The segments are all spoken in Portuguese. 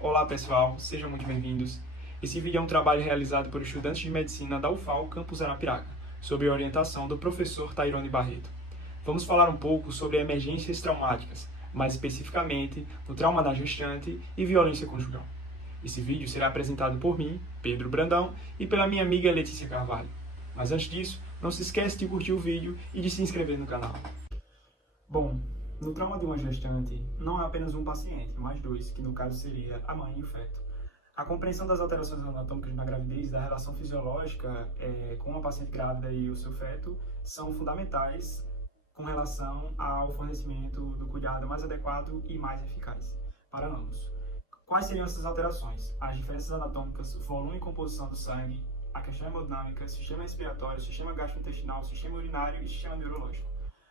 Olá pessoal, sejam muito bem-vindos. Esse vídeo é um trabalho realizado por estudantes de medicina da UFAL Campus Arapiraca, sob a orientação do professor Tairone Barreto. Vamos falar um pouco sobre emergências traumáticas, mais especificamente o trauma da gestante e violência conjugal. Esse vídeo será apresentado por mim, Pedro Brandão, e pela minha amiga Letícia Carvalho. Mas antes disso, não se esqueça de curtir o vídeo e de se inscrever no canal. Bom, no trauma de uma gestante, não é apenas um paciente, mas dois, que no caso seria a mãe e o feto. A compreensão das alterações anatômicas na gravidez, da relação fisiológica com a paciente grávida e o seu feto, são fundamentais com relação ao fornecimento do cuidado mais adequado e mais eficaz para ambos. Quais seriam essas alterações? As diferenças anatômicas, volume e composição do sangue, a questão hemodinâmica, sistema respiratório, sistema gastrointestinal, sistema urinário e sistema neurológico.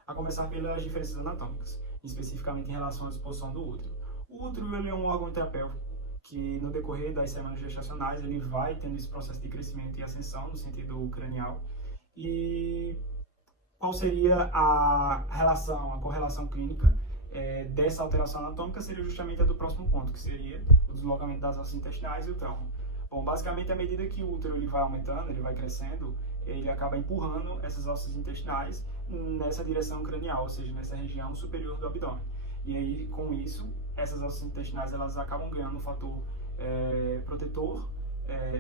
A começar pelas diferenças anatômicas, especificamente em relação à disposição do útero. O útero ele é um órgão intrapélvico que, no decorrer das semanas gestacionais, ele vai tendo esse processo de crescimento e ascensão no sentido cranial. E qual seria a relação, a correlação clínica dessa alteração anatômica? Seria justamente a do próximo ponto, que seria o deslocamento das ossos intestinais e o trauma. Bom, basicamente, à medida que o útero ele vai aumentando, ele vai crescendo, ele acaba empurrando essas ossos intestinais nessa direção cranial, ou seja, nessa região superior do abdômen. E aí, com isso, essas ossos intestinais elas acabam ganhando um fator protetor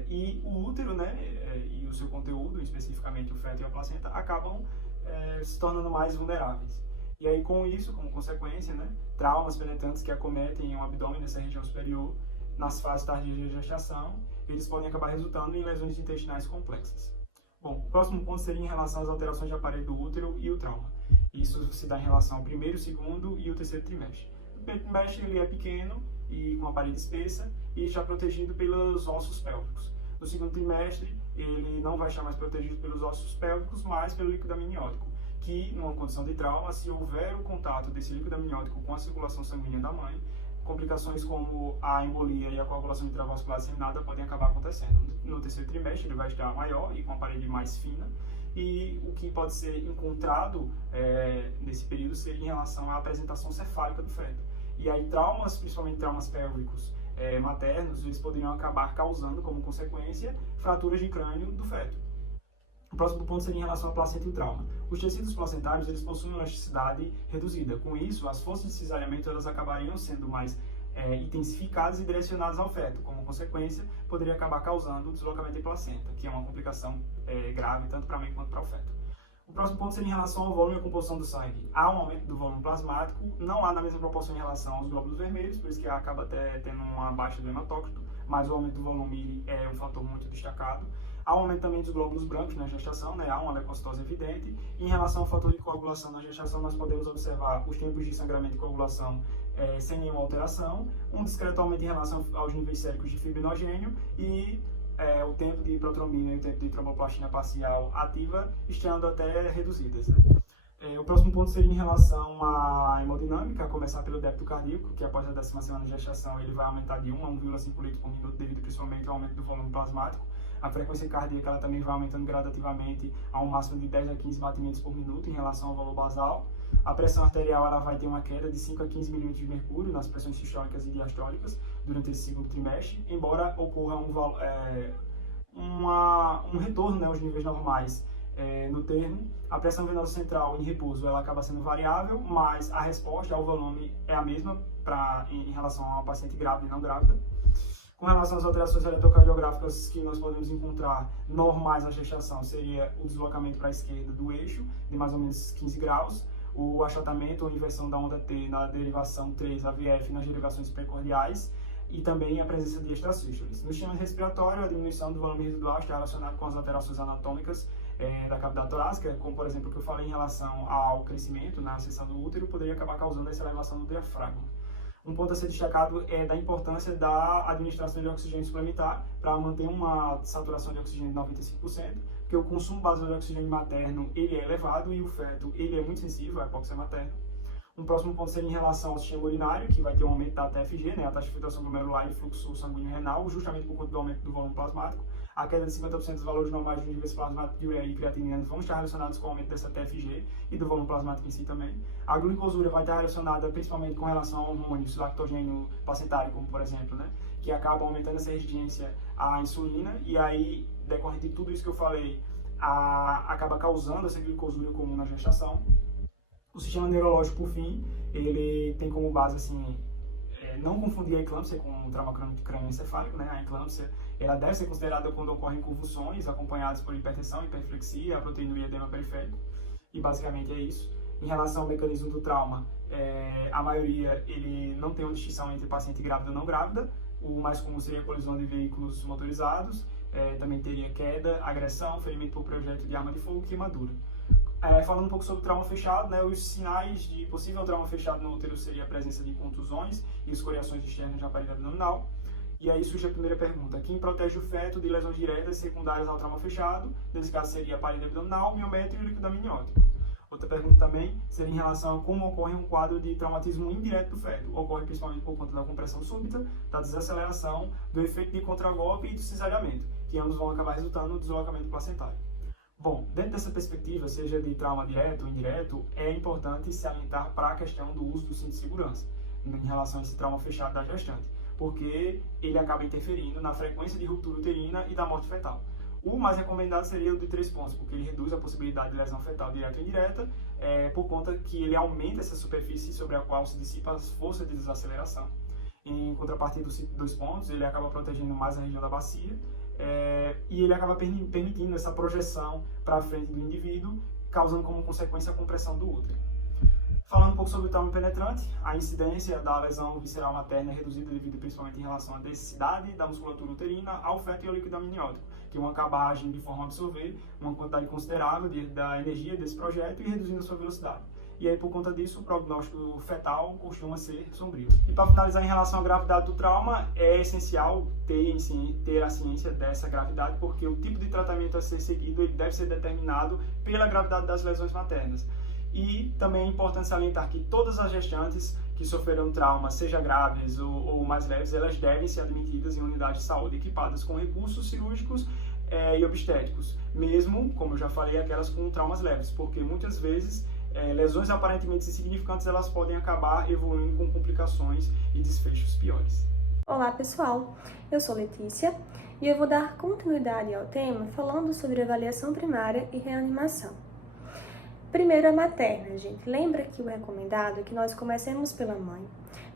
e o útero, né, e o seu conteúdo, especificamente o feto e a placenta, acabam se tornando mais vulneráveis. E aí, com isso, como consequência, né, traumas penetrantes que acometem o abdômen nessa região superior, nas fases tardias de gestação, eles podem acabar resultando em lesões intestinais complexas. Bom, o próximo ponto seria em relação às alterações de aparelho do útero e o trauma. Isso se dá em relação ao primeiro, segundo e o terceiro trimestre. O primeiro trimestre ele é pequeno e com a parede espessa e está protegido pelos ossos pélvicos. No segundo trimestre, ele não vai estar mais protegido pelos ossos pélvicos, mas pelo líquido amniótico, que, numa condição de trauma, se houver o contato desse líquido amniótico com a circulação sanguínea da mãe, complicações como a embolia e a coagulação intravascular disseminada podem acabar acontecendo. No terceiro trimestre ele vai estar maior e com a parede mais fina, e o que pode ser encontrado nesse período seria em relação à apresentação cefálica do feto. E aí traumas, principalmente traumas pélvicos maternos, eles poderiam acabar causando como consequência fraturas de crânio do feto. O próximo ponto seria em relação à placenta e o trauma. Os tecidos placentários eles possuem uma elasticidade reduzida. Com isso, as forças de cesariamento elas acabariam sendo mais intensificadas e direcionadas ao feto. Como consequência, poderia acabar causando o deslocamento de placenta, que é uma complicação grave tanto para a mãe quanto para o feto. O próximo ponto seria em relação ao volume e à composição do sangue. Há um aumento do volume plasmático, não há na mesma proporção em relação aos glóbulos vermelhos, por isso que acaba até tendo uma baixa do hematócrito, mas o aumento do volume é um fator muito destacado. Há um aumento também dos glóbulos brancos na gestação, né? Há uma leucocitose evidente. Em relação ao fator de coagulação na gestação, nós podemos observar os tempos de sangramento e coagulação sem nenhuma alteração, um discreto aumento em relação aos níveis séricos de fibrinogênio e o tempo de protrombina e o tempo de tromboplastina parcial ativa estando até reduzidas. Né? O próximo ponto seria em relação à hemodinâmica, a começar pelo débito cardíaco, que após a 10ª semana de gestação ele vai aumentar de 1 a 1,5 litros por minuto, devido principalmente ao aumento do volume plasmático. A frequência cardíaca ela também vai aumentando gradativamente a um máximo de 10 a 15 batimentos por minuto em relação ao valor basal. A pressão arterial ela vai ter uma queda de 5 a 15 milímetros de mercúrio nas pressões sistólicas e diastólicas durante esse segundo trimestre, embora ocorra um retorno, né, aos níveis normais no termo. A pressão venosa central em repouso ela acaba sendo variável, mas a resposta ao volume é a mesma em relação a uma paciente grávida e não grávida. Com relação às alterações eletrocardiográficas que nós podemos encontrar normais na gestação, seria o deslocamento para a esquerda do eixo, de mais ou menos 15 graus, o achatamento ou inversão da onda T na derivação 3 AVF nas derivações precordiais e também a presença de extrasístoles. No sistema respiratório, a diminuição do volume residual está relacionada com as alterações anatômicas da cavidade torácica, como por exemplo o que eu falei em relação ao crescimento na seção do útero, poderia acabar causando essa elevação do diafragma. Um ponto a ser destacado é da importância da administração de oxigênio suplementar para manter uma saturação de oxigênio de 95%, porque o consumo basal de oxigênio materno ele é elevado e o feto ele é muito sensível à hipóxia materna. Um próximo ponto seria em relação ao sistema urinário, que vai ter um aumento da TFG, né, a taxa de filtração glomerular e fluxo sanguíneo renal, justamente por conta do aumento do volume plasmático. A queda de 50% dos valores normais dos níveis plasmáticos de ureia e creatinina vão estar relacionados com o aumento dessa TFG e do volume plasmático em si também. A glicosúria vai estar relacionada principalmente com relação a hormônios lactogênio placentário, como por exemplo, né, que acabam aumentando essa resistência à insulina, e aí, decorrente de tudo isso que eu falei, acaba causando essa glicosúria comum na gestação. O sistema neurológico, por fim, ele tem como base, assim, não confundir a eclâmpsia com o trauma crânioencefálico, né? A eclâmpsia, ela deve ser considerada quando ocorrem convulsões acompanhadas por hipertensão, hiperflexia, proteinuria e edema periférico, e basicamente é isso. Em relação ao mecanismo do trauma, a maioria ele não tem uma distinção entre paciente grávida e não grávida. O mais comum seria a colisão de veículos motorizados, também teria queda, agressão, ferimento por projeto de arma de fogo e queimadura. Falando um pouco sobre o trauma fechado, né, os sinais de possível trauma fechado no útero seria a presença de contusões e escoriações externas da parede abdominal. E aí surge a primeira pergunta: quem protege o feto de lesões diretas secundárias ao trauma fechado? Nesse caso seria a parede abdominal, miométrio e o líquido amniótico. Outra pergunta também seria em relação a como ocorre um quadro de traumatismo indireto do feto. Ocorre principalmente por conta da compressão súbita, da desaceleração, do efeito de contragolpe e do cisalhamento, que ambos vão acabar resultando no deslocamento placentário. Bom, dentro dessa perspectiva, seja de trauma direto ou indireto, é importante se atentar para a questão do uso do cinto de segurança em relação a esse trauma fechado da gestante, porque ele acaba interferindo na frequência de ruptura uterina e da morte fetal. O mais recomendado seria o de 3 pontos, porque ele reduz a possibilidade de lesão fetal direta ou indireta, por conta que ele aumenta essa superfície sobre a qual se dissipa as forças de desaceleração. Em contrapartida dos 2 pontos, ele acaba protegendo mais a região da bacia, e ele acaba permitindo essa projeção para a frente do indivíduo, causando como consequência a compressão do útero. Falando um pouco sobre o trauma penetrante, a incidência da lesão visceral materna é reduzida devido principalmente em relação à densidade da musculatura uterina, ao feto e ao líquido amniótico, que vão acabar agindo de forma a absorver uma quantidade considerável da energia desse projeto e reduzindo a sua velocidade. E aí, por conta disso, o prognóstico fetal costuma ser sombrio. E para finalizar, em relação à gravidade do trauma, é essencial ter a ciência dessa gravidade, porque o tipo de tratamento a ser seguido ele deve ser determinado pela gravidade das lesões maternas. E também é importante salientar que todas as gestantes que sofreram trauma, seja graves ou mais leves, elas devem ser admitidas em unidades de saúde equipadas com recursos cirúrgicos e obstétricos, mesmo, como eu já falei, aquelas com traumas leves, porque muitas vezes lesões aparentemente insignificantes elas podem acabar evoluindo com complicações e desfechos piores. Olá pessoal, eu sou Letícia e eu vou dar continuidade ao tema falando sobre avaliação primária e reanimação. Primeiro a materna, gente. Lembra que o recomendado é que nós comecemos pela mãe,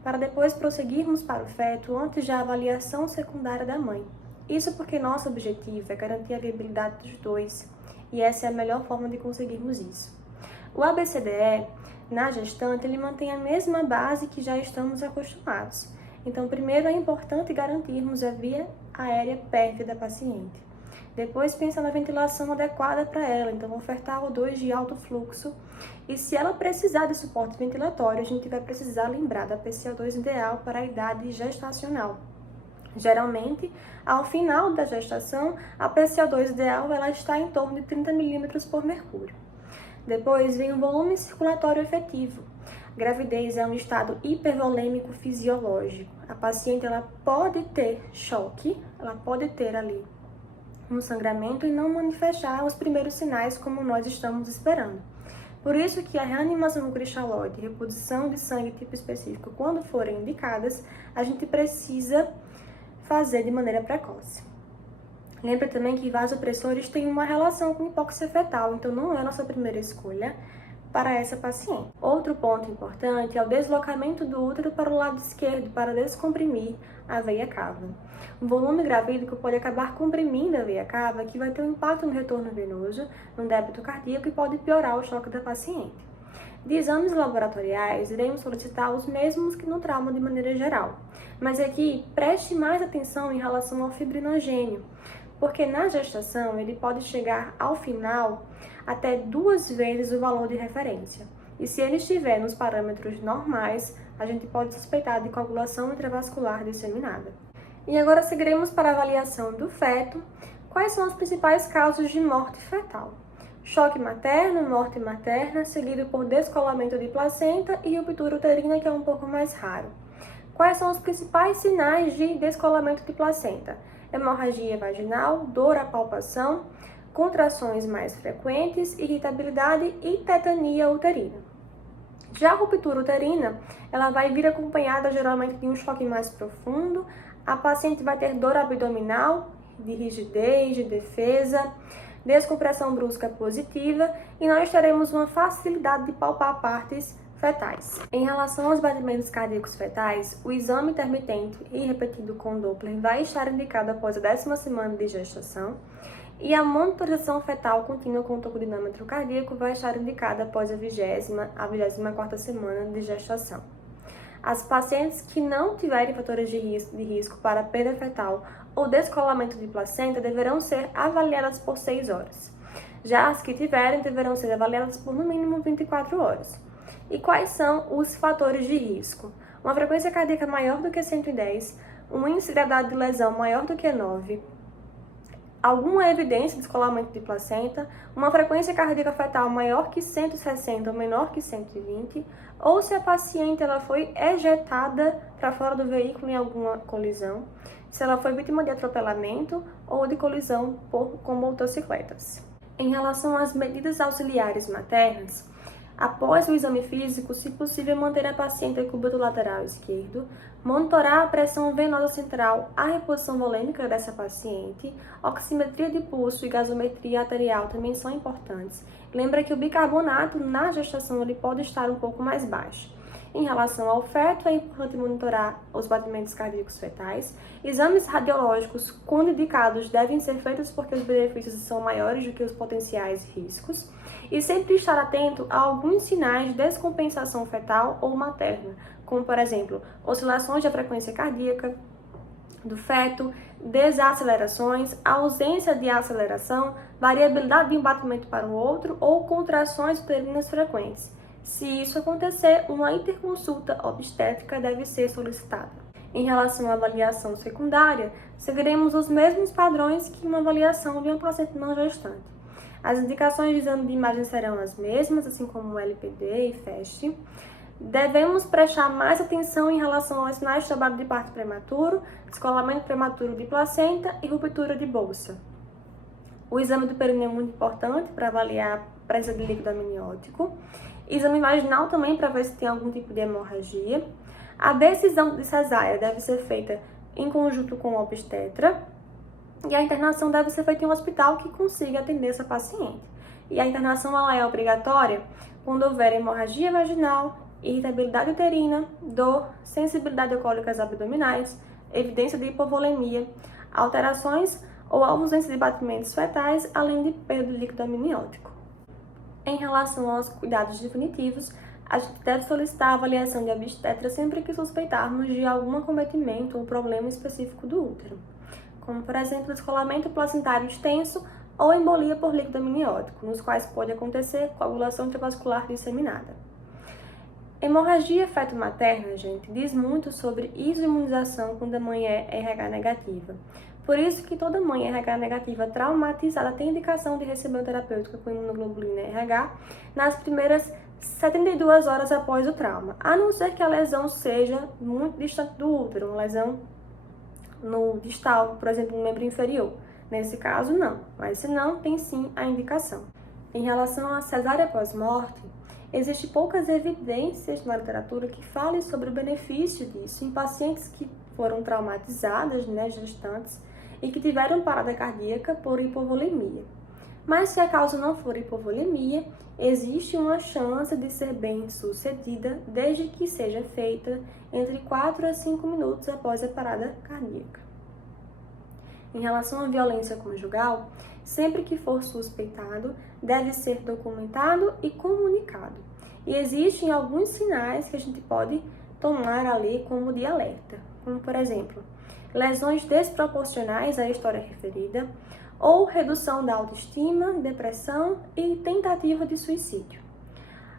para depois prosseguirmos para o feto antes da avaliação secundária da mãe. Isso porque nosso objetivo é garantir a viabilidade dos dois, e essa é a melhor forma de conseguirmos isso. O ABCDE, na gestante, ele mantém a mesma base que já estamos acostumados. Então, primeiro é importante garantirmos a via aérea pérfida da paciente. Depois, pensa na ventilação adequada para ela, então ofertar O2 de alto fluxo. E se ela precisar de suporte ventilatório, a gente vai precisar lembrar da PCO2 ideal para a idade gestacional. Geralmente, ao final da gestação, a PCO2 ideal ela está em torno de 30 milímetros por mercúrio. Depois vem o volume circulatório efetivo. Gravidez é um estado hipervolêmico fisiológico. A paciente ela pode ter choque, ela pode ter ali um sangramento e não manifestar os primeiros sinais como nós estamos esperando. Por isso que a reanimação com cristalóide e reposição de sangue tipo específico, quando forem indicadas, a gente precisa fazer de maneira precoce. Lembra também que vasopressores têm uma relação com hipóxia fetal, então não é a nossa primeira escolha para essa paciente. Outro ponto importante é o deslocamento do útero para o lado esquerdo para descomprimir a veia cava. O volume gravídico pode acabar comprimindo a veia cava, que vai ter um impacto no retorno venoso, no débito cardíaco e pode piorar o choque da paciente. De exames laboratoriais, iremos solicitar os mesmos que no trauma de maneira geral, mas aqui preste mais atenção em relação ao fibrinogênio, porque na gestação ele pode chegar ao final até 2 vezes o valor de referência. E se ele estiver nos parâmetros normais, a gente pode suspeitar de coagulação intravascular disseminada. E agora seguiremos para a avaliação do feto. Quais são as principais causas de morte fetal? Choque materno, morte materna, seguido por descolamento de placenta e ruptura uterina, que é um pouco mais raro. Quais são os principais sinais de descolamento de placenta? Hemorragia vaginal, dor à palpação, contrações mais frequentes, irritabilidade e tetania uterina. Já a ruptura uterina, ela vai vir acompanhada geralmente de um choque mais profundo, A paciente vai ter dor abdominal, de rigidez, de defesa, descompressão brusca positiva e nós teremos uma facilidade de palpar partes fetais. Em relação aos batimentos cardíacos fetais, o exame intermitente e repetido com Doppler vai estar indicado após a 10ª semana de gestação e a monitorização fetal contínua com tocodinâmetro cardíaco vai estar indicada após a 24ª semana de gestação. As pacientes que não tiverem fatores de risco para perda fetal ou descolamento de placenta deverão ser avaliadas por 6 horas. Já as que tiverem deverão ser avaliadas por no mínimo 24 horas. E quais são os fatores de risco? Uma frequência cardíaca maior do que 110, um índice de gravidade de lesão maior do que 9, alguma evidência de descolamento de placenta, uma frequência cardíaca fetal maior que 160 ou menor que 120, ou se a paciente ela foi ejetada para fora do veículo em alguma colisão, se ela foi vítima de atropelamento ou de colisão com motocicletas. Em relação às medidas auxiliares maternas, após o exame físico, se possível, manter a paciente em cúbito lateral esquerdo, monitorar a pressão venosa central, a reposição volêmica dessa paciente, oximetria de pulso e gasometria arterial também são importantes. Lembra que o bicarbonato na gestação ele pode estar um pouco mais baixo. Em relação ao feto, é importante monitorar os batimentos cardíacos fetais. Exames radiológicos, quando indicados, devem ser feitos porque os benefícios são maiores do que os potenciais riscos. E sempre estar atento a alguns sinais de descompensação fetal ou materna, como, por exemplo, oscilações da frequência cardíaca do feto, desacelerações, ausência de aceleração, variabilidade de um batimento para o outro ou contrações uterinas frequentes. Se isso acontecer, uma interconsulta obstétrica deve ser solicitada. Em relação à avaliação secundária, seguiremos os mesmos padrões que uma avaliação de uma paciente não gestante. As indicações de exame de imagem serão as mesmas, assim como o LPD e FAST. Devemos prestar mais atenção em relação aos sinais de trabalho de parto prematuro, descolamento prematuro de placenta e ruptura de bolsa. O exame do períneo é muito importante para avaliar a presença de líquido amniótico. Exame vaginal também para ver se tem algum tipo de hemorragia. A decisão de cesárea deve ser feita em conjunto com o obstetra. E a internação deve ser feita em um hospital que consiga atender essa paciente. E a internação ela é obrigatória quando houver hemorragia vaginal, irritabilidade uterina, dor, sensibilidade a cólicas abdominais, evidência de hipovolemia, alterações ou ausência de batimentos fetais, além de perda de líquido amniótico. Em relação aos cuidados definitivos, a gente deve solicitar a avaliação de obstetra sempre que suspeitarmos de algum acometimento ou problema específico do útero, como, por exemplo, descolamento placentário extenso ou embolia por líquido amniótico, nos quais pode acontecer coagulação intravascular disseminada. Hemorragia feto-materna, gente, diz muito sobre isoimunização quando a mãe é RH negativa. Por isso que toda mãe RH negativa traumatizada tem indicação de receber uma terapêutica com imunoglobulina RH nas primeiras 72 horas após o trauma, a não ser que a lesão seja muito distante do útero, uma lesão no distal, por exemplo, no membro inferior. Nesse caso, não, mas se não, tem sim a indicação. Em relação à cesárea pós-morte, existem poucas evidências na literatura que falem sobre o benefício disso em pacientes que foram traumatizadas, gestantes, e que tiveram parada cardíaca por hipovolemia. Mas se a causa não for hipovolemia, existe uma chance de ser bem sucedida desde que seja feita entre 4 a 5 minutos após a parada cardíaca. Em relação à violência conjugal, sempre que for suspeitado, deve ser documentado e comunicado. E existem alguns sinais que a gente pode tomar ali como de alerta, como, por exemplo, lesões desproporcionais à história referida, ou redução da autoestima, depressão e tentativa de suicídio.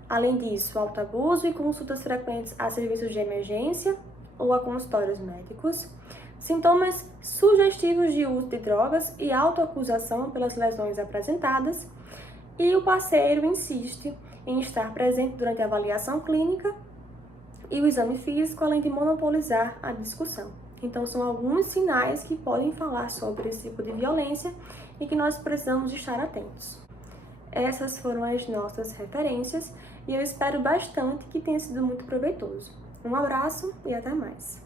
Além disso, autoabuso e consultas frequentes a serviços de emergência ou a consultórios médicos, sintomas sugestivos de uso de drogas e autoacusação pelas lesões apresentadas, e o parceiro insiste em estar presente durante a avaliação clínica e o exame físico, além de monopolizar a discussão. Então, são alguns sinais que podem falar sobre esse tipo de violência e que nós precisamos estar atentos. Essas foram as nossas referências e eu espero bastante que tenha sido muito proveitoso. Um abraço e até mais!